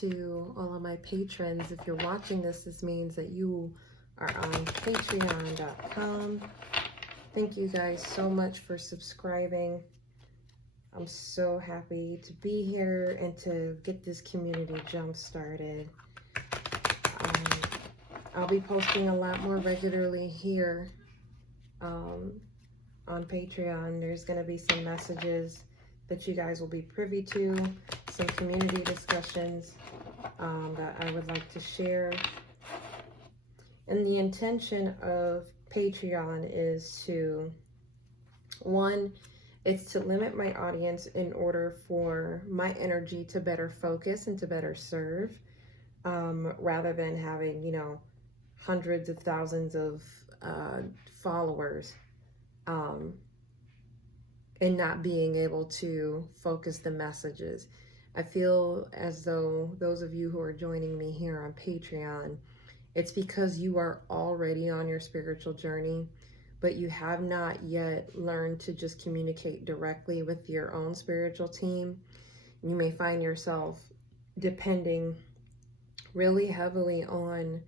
to all of my patrons. If you're watching this, this means that you are on patreon.com. Thank you guys so much for subscribing. I'm so happy to be here and to get this community jump started. I'll be posting a lot more regularly here on Patreon. There's going to be some messages that you guys will be privy to, some community discussions that I would like to share. And the intention of Patreon is to, one, it's to limit my audience in order for my energy to better focus and to better serve, rather than having, you know, hundreds of thousands of followers and not being able to focus the messages. I feel as though those of you who are joining me here on Patreon, it's because you are already on your spiritual journey, but you have not yet learned to just communicate directly with your own spiritual team. You may find yourself depending really heavily on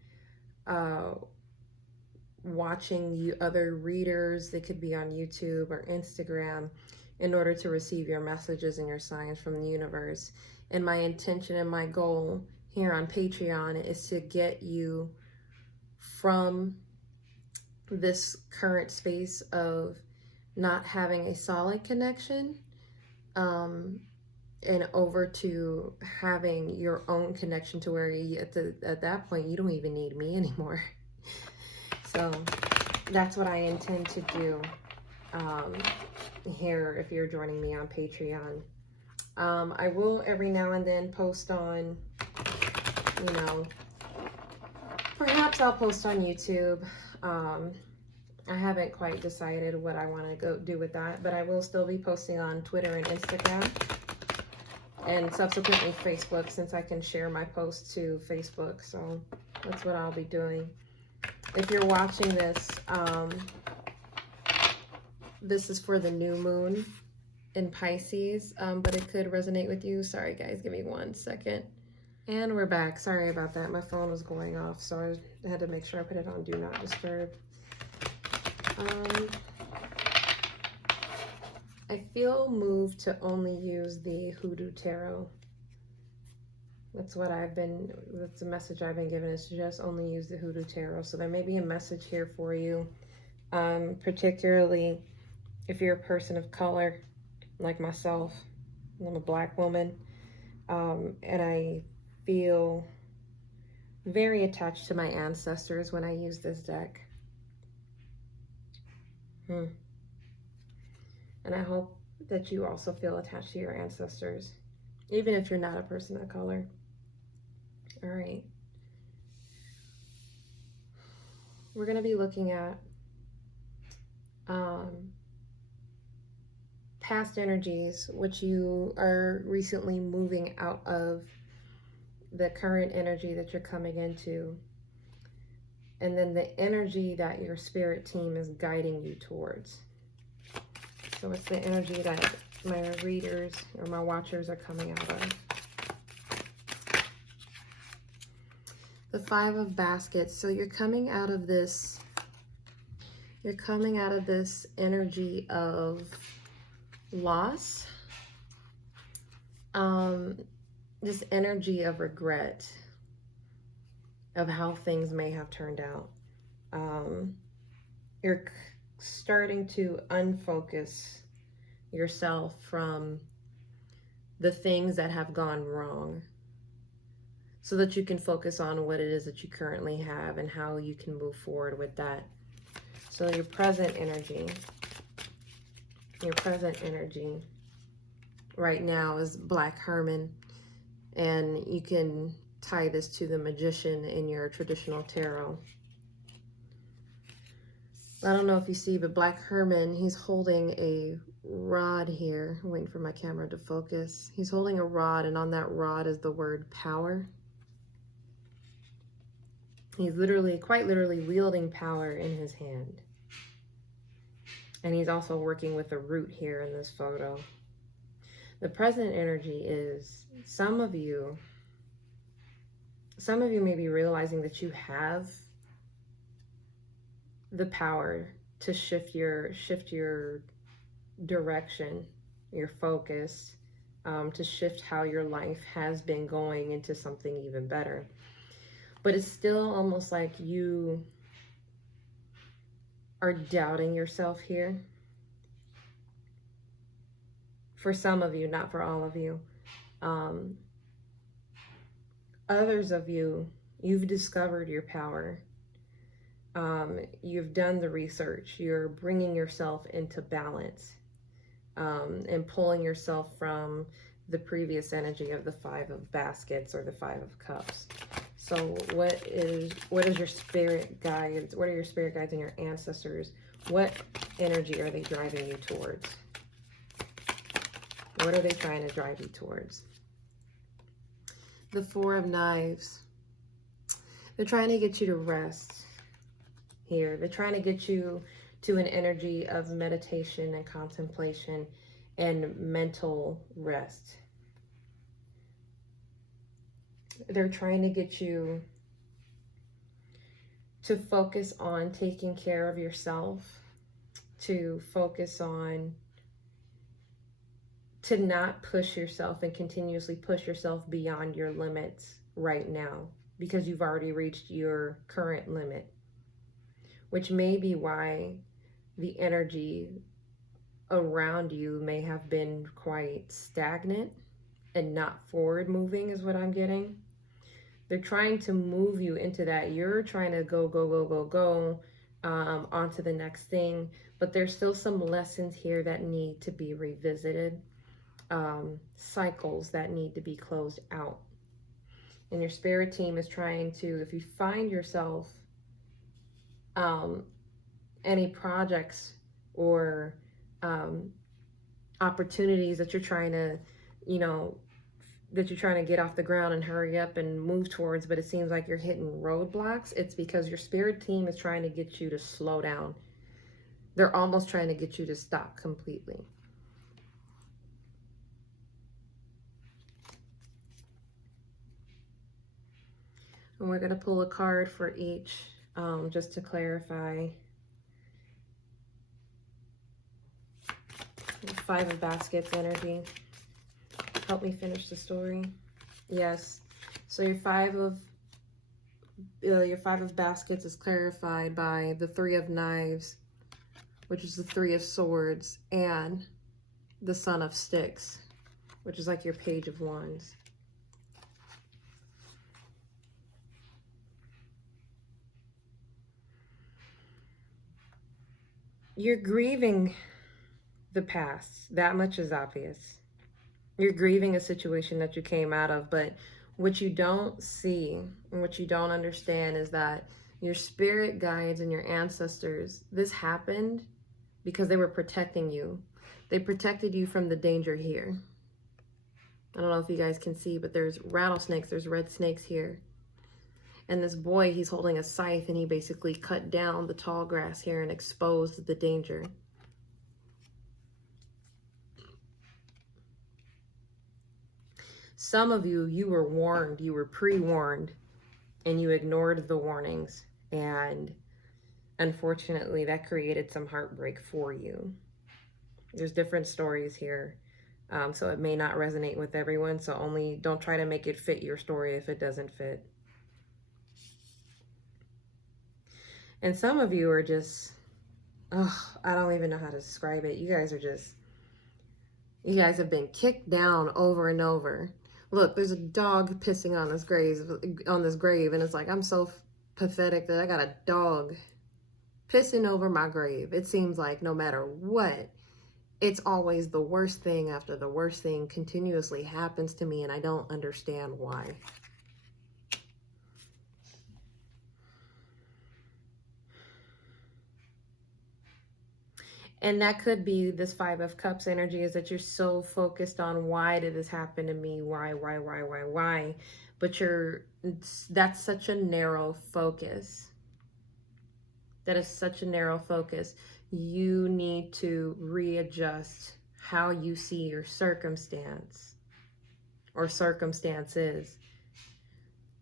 watching other readers. They could be on YouTube or Instagram in order to receive your messages and your signs from the universe. And my intention and my goal here on Patreon is to get you from this current space of not having a solid connection and over to having your own connection to where you, at that point you don't even need me anymore. So that's what I intend to do here if you're joining me on Patreon. I will every now and then post on, you know, perhaps I'll post on YouTube. I haven't quite decided what I want to go do with that, but I will still be posting on Twitter and Instagram and subsequently Facebook, since I can share my posts to Facebook. So that's what I'll be doing. If you're watching this, this is for the new moon in Pisces, but it could resonate with you. Sorry guys, give me 1 second. And we're back. Sorry about that. My phone was going off, so I had to make sure I put it on Do Not Disturb. I feel moved to only use the Hoodoo Tarot. That's the message I've been given, is to just only use the Hoodoo Tarot. So there may be a message here for you, particularly if you're a person of color like myself. I'm a Black woman, and I feel very attached to my ancestors when I use this deck. And I hope that you also feel attached to your ancestors, even if you're not a person of color. All right. We're going to be looking at past energies, which you are recently moving out of the current energy that you're coming into, and then the energy that your spirit team is guiding you towards. So it's the energy that my readers or my watchers are coming out of. The 5 of Baskets. So you're coming out of this energy of loss, this energy of regret of how things may have turned out. You're starting to unfocus yourself from the things that have gone wrong, so that you can focus on what it is that you currently have and how you can move forward with that. So your present energy right now is Black Hermit, and you can tie this to the Magician in your traditional tarot. I don't know if you see, but Black Hermit, he's holding a rod here. I'm waiting for my camera to focus. He's holding a rod, and on that rod is the word power. He's quite literally wielding power in his hand. And he's also working with a root here in this photo. The present energy is some of you some of you may be realizing that you have the power to shift your direction, your focus, to shift how your life has been going into something even better. But it's still almost like you are doubting yourself here. For some of you, not for all of you. Others of you, you've discovered your power. You've done the research. You're bringing yourself into balance, and pulling yourself from the previous energy of the Five of Baskets or the Five of Cups. So what is your spirit guides? What are your spirit guides and your ancestors? What energy are they driving you towards? What are they trying to drive you towards? The Four of Knives. They're trying to get you to rest here. They're trying to get you to an energy of meditation and contemplation and mental rest. They're trying to get you to focus on taking care of yourself, to focus on, to not push yourself and continuously push yourself beyond your limits right now, because you've already reached your current limit, which may be why the energy around you may have been quite stagnant and not forward moving, is what I'm getting. They're trying to move you into that. You're trying to go onto the next thing, but there's still some lessons here that need to be revisited, cycles that need to be closed out. And your spirit team is trying to, if you find yourself any projects or opportunities that you're trying to, that you're trying to get off the ground and hurry up and move towards, but it seems like you're hitting roadblocks, it's because your spirit team is trying to get you to slow down. They're almost trying to get you to stop completely. And we're going to pull a card for each, just to clarify. Five of Baskets energy. Help me finish the story. Yes. So your five of Baskets is clarified by the Three of Knives, which is the Three of Swords, and the Son of Sticks, which is like your Page of Wands. You're grieving the past. That much is obvious. You're grieving a situation that you came out of, but what you don't see and what you don't understand is that your spirit guides and your ancestors, this happened because they were protecting you. They protected you from the danger here. I don't know if you guys can see, but there's rattlesnakes, there's red snakes here. And this boy, he's holding a scythe, and he basically cut down the tall grass here and exposed the danger. Some of you, you were warned, you were pre-warned, and you ignored the warnings. And unfortunately, that created some heartbreak for you. There's different stories here. So it may not resonate with everyone. So don't try to make it fit your story if it doesn't fit. And some of you are just, I don't even know how to describe it. You guys have been kicked down over and over. Look, there's a dog pissing on this grave, and it's like, I'm so pathetic that I got a dog pissing over my grave. It seems like no matter what, it's always the worst thing after the worst thing continuously happens to me, and I don't understand why. And that could be this Five of Cups energy, is that you're so focused on, why did this happen to me? Why? But that's such a narrow focus. That is such a narrow focus. You need to readjust how you see your circumstance or circumstances.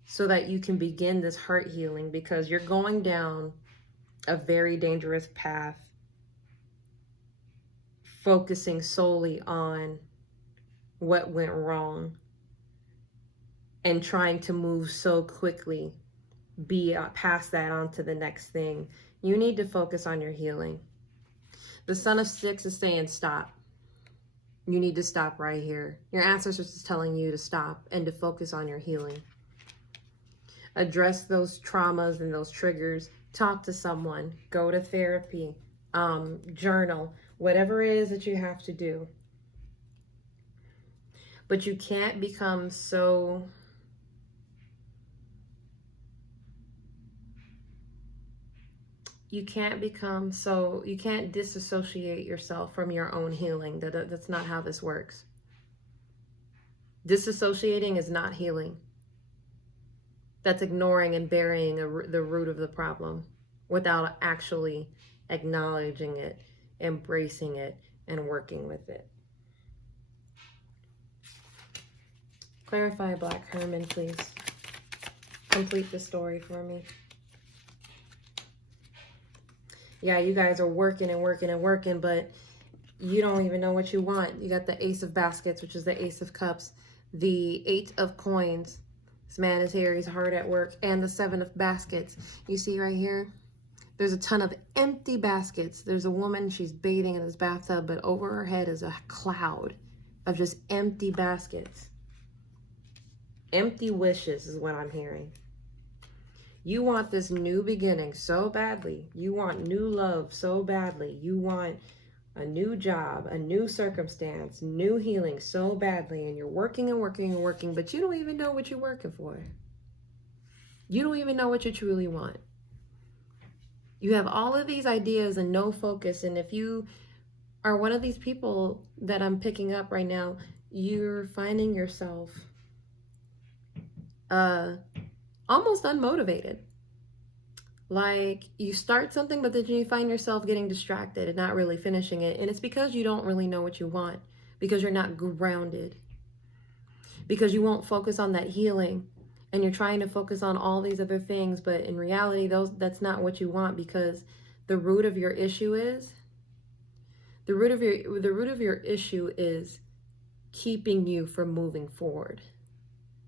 so that you can begin this heart healing, because you're going down a very dangerous path, focusing solely on what went wrong and trying to move so quickly past that on to the next thing. You need to focus on your healing. The Son of Sticks is saying stop. You need to stop right here. Your ancestors is telling you to stop and to focus on your healing. Address those traumas and those triggers. Talk to someone. Go to therapy. Journal. Whatever it is that you have to do. But you can't become so... You can't disassociate yourself from your own healing. That's not how this works. Disassociating is not healing. That's ignoring and burying the root of the problem without actually acknowledging it, embracing it, and working with it. Clarify, Black Herman, please. Complete the story for me. Yeah, you guys are working and working and working, but you don't even know what you want. You got the Ace of Baskets, which is the Ace of Cups, the 8 of Coins. This man is here, he's hard at work, and the 7 of Baskets. You see right here, there's a ton of empty baskets. There's a woman, she's bathing in this bathtub, but over her head is a cloud of just empty baskets. Empty wishes is what I'm hearing. You want this new beginning so badly. You want new love so badly. You want a new job, a new circumstance, new healing so badly. And you're working and working and working, but you don't even know what you're working for. You don't even know what you truly want. You have all of these ideas and no focus. And if you are one of these people that I'm picking up right now, you're finding yourself almost unmotivated. Like you start something, but then you find yourself getting distracted and not really finishing it. And it's because you don't really know what you want, because you're not grounded, because you won't focus on that healing, and you're trying to focus on all these other things. But in reality, that's not what you want, because the root of your issue is keeping you from moving forward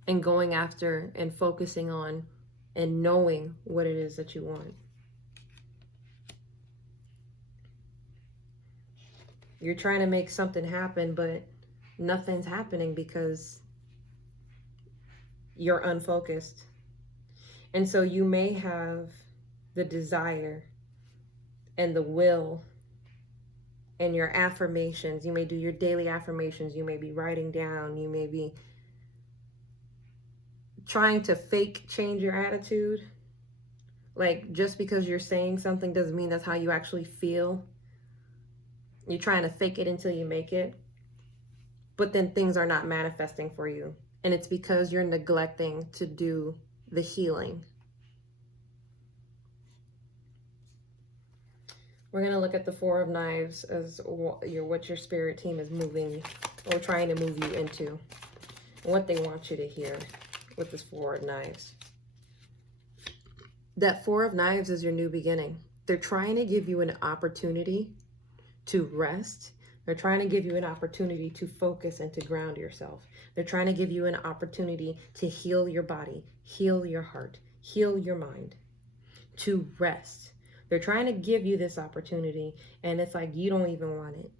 and going after and focusing on and knowing what it is that you want. You're trying to make something happen, but nothing's happening because you're unfocused. And so you may have the desire and the will and your affirmations. You may do your daily affirmations. You may be writing down. You may be trying to fake change your attitude. Like, just because you're saying something doesn't mean that's how you actually feel. You're trying to fake it until you make it. But then things are not manifesting for you. And it's because you're neglecting to do the healing. We're going to look at the Four of Knives as what your spirit team is moving or trying to move you into. What they want you to hear with this Four of Knives. That Four of Knives is your new beginning. They're trying to give you an opportunity to rest. They're trying to give you an opportunity to focus and to ground yourself. They're trying to give you an opportunity to heal your body, heal your heart, heal your mind, to rest. They're trying to give you this opportunity, and it's like you don't even want it.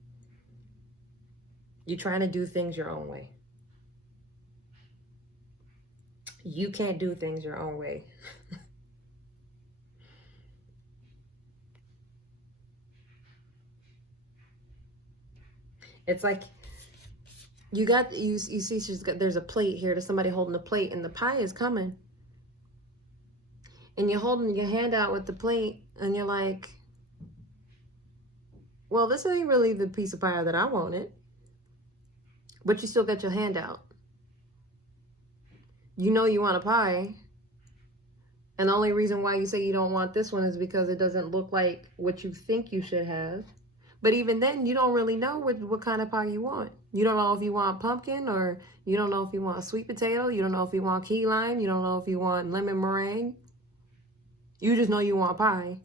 You're trying to do things your own way. You can't do things your own way. It's like you see there's a plate here. There's somebody holding a plate and the pie is coming. And you're holding your hand out with the plate and you're like, well, this ain't really the piece of pie that I wanted. But you still got your hand out. You know you want a pie. And the only reason why you say you don't want this one is because it doesn't look like what you think you should have. But even then, you don't really know what kind of pie you want. You don't know if you want pumpkin, or you don't know if you want a sweet potato. You don't know if you want key lime. You don't know if you want lemon meringue. You just know you want pie.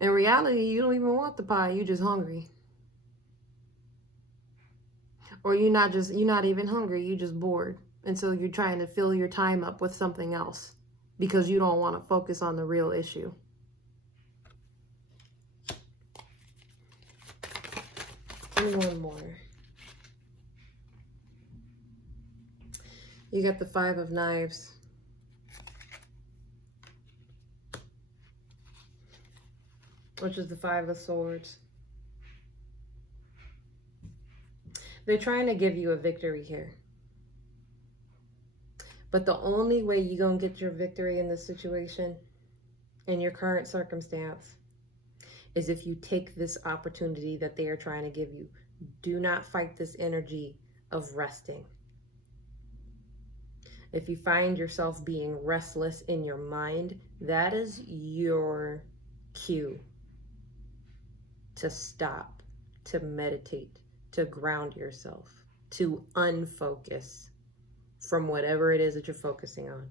In reality, you don't even want the pie. You're just hungry. Or you're not even hungry. You're just bored. And so you're trying to fill your time up with something else because you don't want to focus on the real issue. And one more. You got the 5 of Knives. Which is the 5 of Swords. They're trying to give you a victory here. But the only way you're going to get your victory in this situation, in your current circumstance, is if you take this opportunity that they are trying to give you. Do not fight this energy of resting. If you find yourself being restless in your mind, that is your cue to stop, to meditate, to ground yourself, to unfocus from whatever it is that you're focusing on.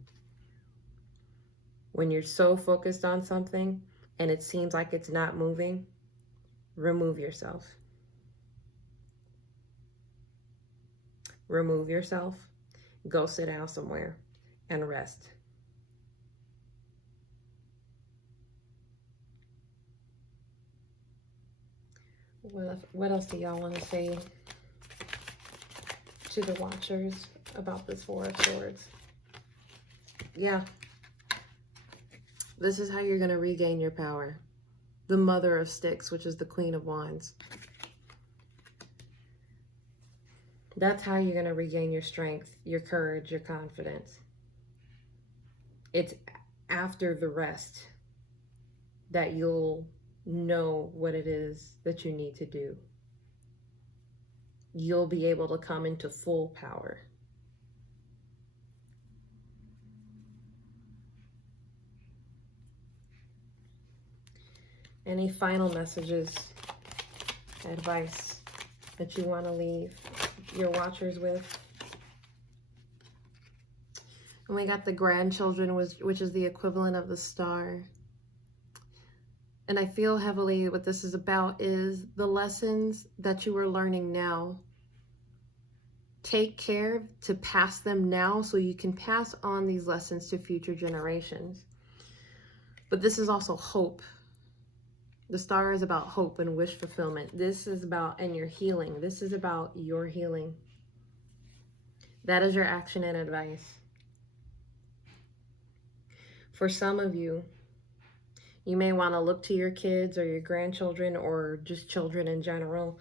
When you're so focused on something and it seems like it's not moving, remove yourself. Remove yourself. Go sit down somewhere and rest. What else do y'all want to say to the watchers about this 4 of Swords? Yeah. This is how you're going to regain your power. The Mother of Sticks, which is the Queen of Wands. That's how you're going to regain your strength, your courage, your confidence. It's after the rest that you'll know what it is that you need to do. You'll be able to come into full power. Any final messages, advice that you want to leave your watchers with? And we got the grandchildren, which is the equivalent of the star. And I feel heavily what this is about is the lessons that you are learning now. Take care to pass them now so you can pass on these lessons to future generations. But this is also hope. The star is about hope and wish fulfillment. This is about, and your healing. This is about your healing. That is your action and advice. For some of you, you may want to look to your kids or your grandchildren or just children in general,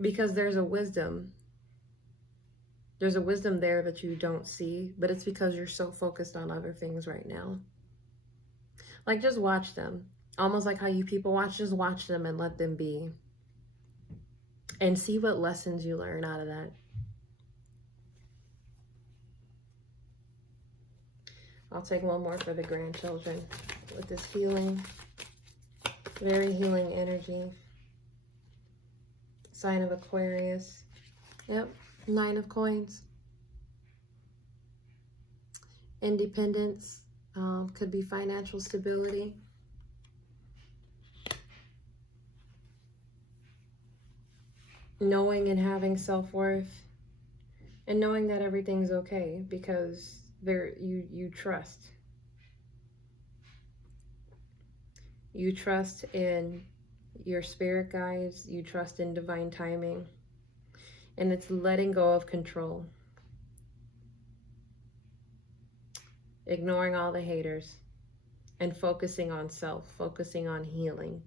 because there's a wisdom. There's a wisdom there that you don't see, but it's because you're so focused on other things right now. Like, just watch them. Almost like how you people watch, just watch them and let them be. And see what lessons you learn out of that. I'll take one more for the grandchildren with this healing, very healing energy. Sign of Aquarius. Yep, 9 of Coins. Independence. Could be financial stability. Knowing and having self-worth. And knowing that everything's okay because you trust. You trust in your spirit guides. You trust in divine timing. And it's letting go of control. Ignoring all the haters and focusing on self, focusing on healing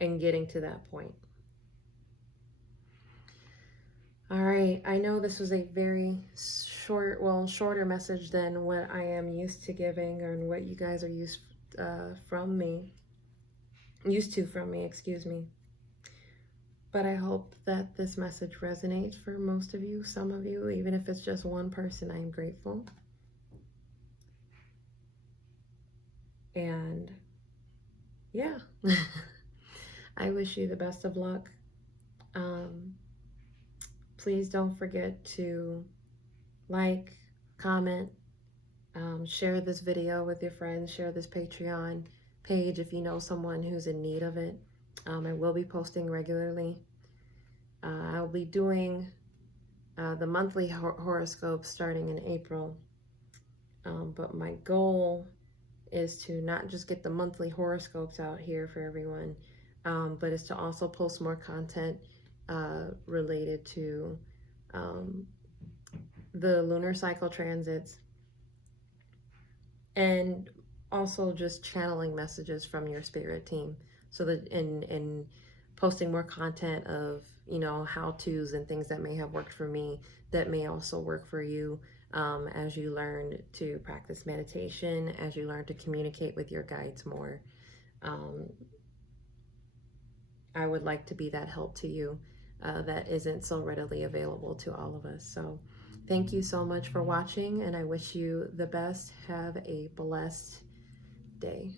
and getting to that point. All right, I know this was a very shorter message than what I am used to giving and what you guys are used to from me, excuse me. But I hope that this message resonates for most of you, some of you, even if it's just one person, I'm grateful. And yeah, I wish you the best of luck. Um, please don't forget to like, comment, share this video with your friends, share this Patreon page if you know someone who's in need of it. I will be posting regularly. I'll be doing the monthly horoscope starting in April. But my goal is to not just get the monthly horoscopes out here for everyone, but is to also post more content related to um, the lunar cycle transits, and also just channeling messages from your spirit team, so that in posting more content of, you know, how-tos and things that may have worked for me that may also work for you, as you learn to practice meditation, as you learn to communicate with your guides more. um, I would like to be that help to you that isn't so readily available to all of us. So thank you so much for watching, and I wish you the best. Have a blessed day.